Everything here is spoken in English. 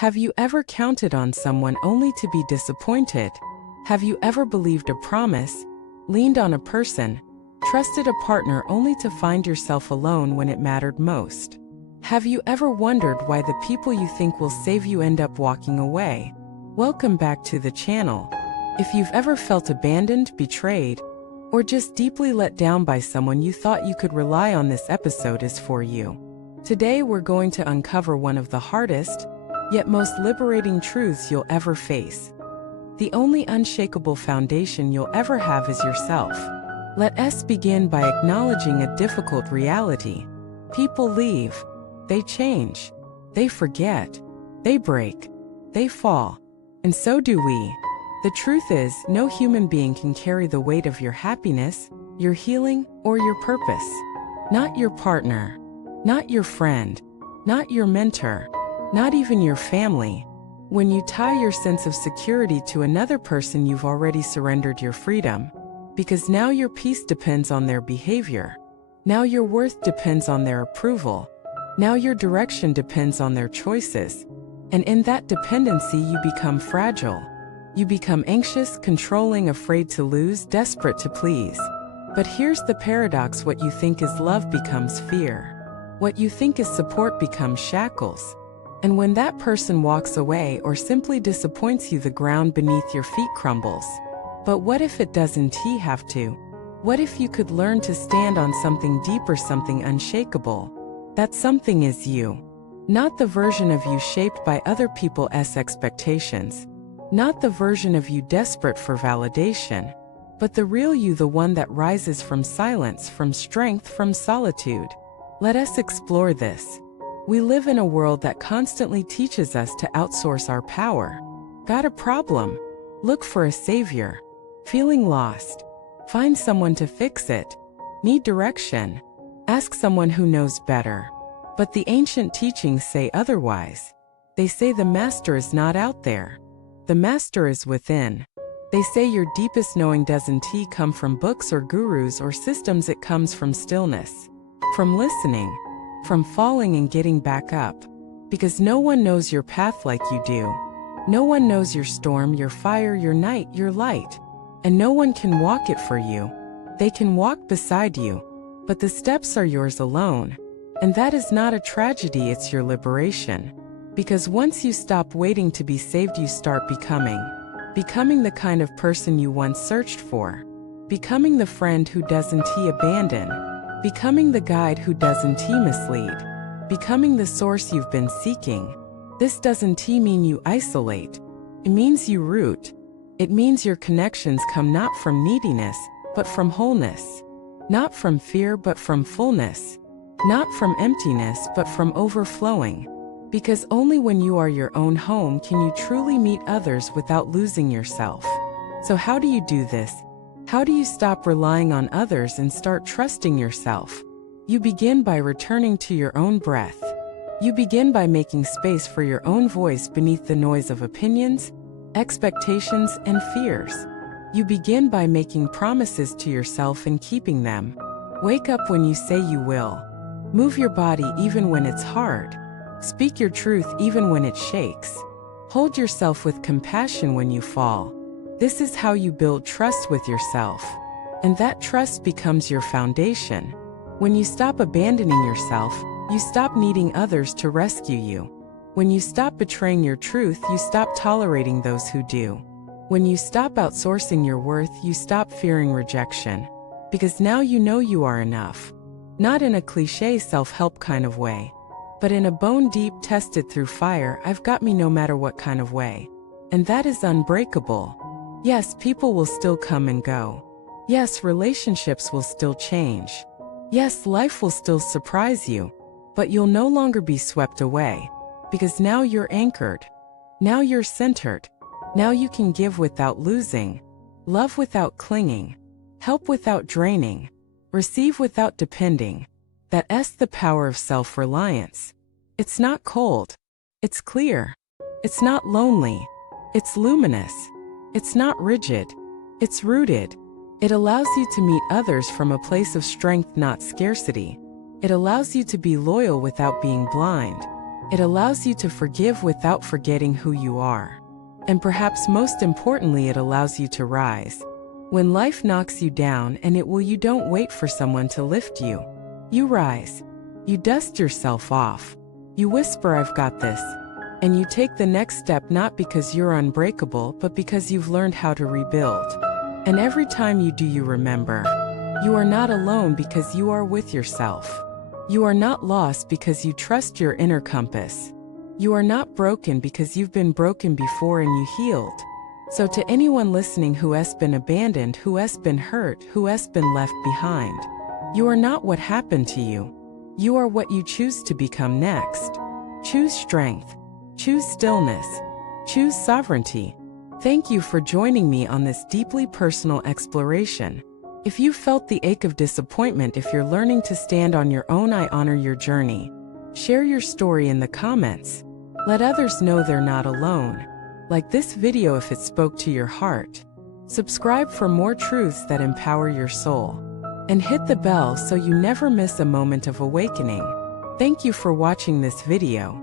Have you ever counted on someone only to be disappointed? Have you ever believed a promise, leaned on a person, trusted a partner only to find yourself alone when it mattered most? Have you ever wondered why the people you think will save you end up walking away? Welcome back to the channel. If you've ever felt abandoned, betrayed, or just deeply let down by someone you thought you could rely on, this episode is for you. Today we're going to uncover one of the hardest, yet most liberating truths you'll ever face. The only unshakable foundation you'll ever have is yourself. Let us begin by acknowledging a difficult reality. People leave, they change, they forget, they break, they fall, and so do we. The truth is, no human being can carry the weight of your happiness, your healing, or your purpose. Not your partner, not your friend, not your mentor, not even your family. When you tie your sense of security to another person, you've already surrendered your freedom. Because now your peace depends on their behavior. Now your worth depends on their approval. Now your direction depends on their choices. And in that dependency, you become fragile. You become anxious, controlling, afraid to lose, desperate to please. But here's the paradox: what you think is love becomes fear. What you think is support becomes shackles. And when that person walks away or simply disappoints you, the ground beneath your feet crumbles. But what if it doesn't have to? What if you could learn to stand on something deeper, something unshakable? That something is you. Not the version of you shaped by other people's expectations. Not the version of you desperate for validation. But the real you, the one that rises from silence, from strength, from solitude. Let us explore this. We live in a world that constantly teaches us to outsource our power. Got a problem? Look for a savior. Feeling lost? Find someone to fix it. Need direction? Ask someone who knows better. But the ancient teachings say otherwise. They say the master is not out there. The master is within. They say your deepest knowing doesn't come from books or gurus or systems. It comes from stillness, from listening, from falling and getting back up. Because no one knows your path like you do. No one knows your storm, your fire, your night, your light. And no one can walk it for you. They can walk beside you, but the steps are yours alone. And that is not a tragedy, it's your liberation. Because once you stop waiting to be saved, you start becoming. Becoming the kind of person you once searched for. Becoming the friend who doesn't abandon. Becoming the guide who doesn't mislead. Becoming the source you've been seeking. This doesn't mean you isolate. It means you root. It means your connections come not from neediness, but from wholeness. Not from fear, but from fullness. Not from emptiness, but from overflowing. Because only when you are your own home can you truly meet others without losing yourself. So how do you do this? How do you stop relying on others and start trusting yourself? You begin by returning to your own breath. You begin by making space for your own voice beneath the noise of opinions, expectations, and fears. You begin by making promises to yourself and keeping them. Wake up when you say you will. Move your body even when it's hard. Speak your truth even when it shakes. Hold yourself with compassion when you fall. This is how you build trust with yourself. And that trust becomes your foundation. When you stop abandoning yourself, you stop needing others to rescue you. When you stop betraying your truth, you stop tolerating those who do. When you stop outsourcing your worth, you stop fearing rejection. Because now you know you are enough. Not in a cliché self-help kind of way, but in a bone-deep, tested through fire, I've got me no matter what kind of way. And that is unbreakable. Yes, people will still come and go. Yes, relationships will still change. Yes, life will still surprise you. But you'll no longer be swept away. Because now you're anchored. Now you're centered. Now you can give without losing. Love without clinging. Help without draining. Receive without depending. That's the power of self-reliance. It's not cold. It's clear. It's not lonely. It's luminous. It's not rigid. It's rooted. It allows you to meet others from a place of strength, not scarcity. It allows you to be loyal without being blind. It allows you to forgive without forgetting who you are. And perhaps most importantly, it allows you to rise. When life knocks you down, and it will, you don't wait for someone to lift you. You rise. You dust yourself off. You whisper, "I've got this." And you take the next step, not because you're unbreakable, but because you've learned how to rebuild. And every time you do, you remember, you are not alone because you are with yourself. You are not lost because you trust your inner compass. You are not broken because you've been broken before and you healed. So to anyone listening who has been abandoned, who has been hurt, who has been left behind, you are not what happened to you. You are what you choose to become next. Choose strength. Choose stillness. Choose sovereignty. Thank you for joining me on this deeply personal exploration. If you felt the ache of disappointment, if you're learning to stand on your own, I honor your journey. Share your story in the comments. Let others know they're not alone. Like this video if it spoke to your heart. Subscribe for more truths that empower your soul. And hit the bell so you never miss a moment of awakening. Thank you for watching this video.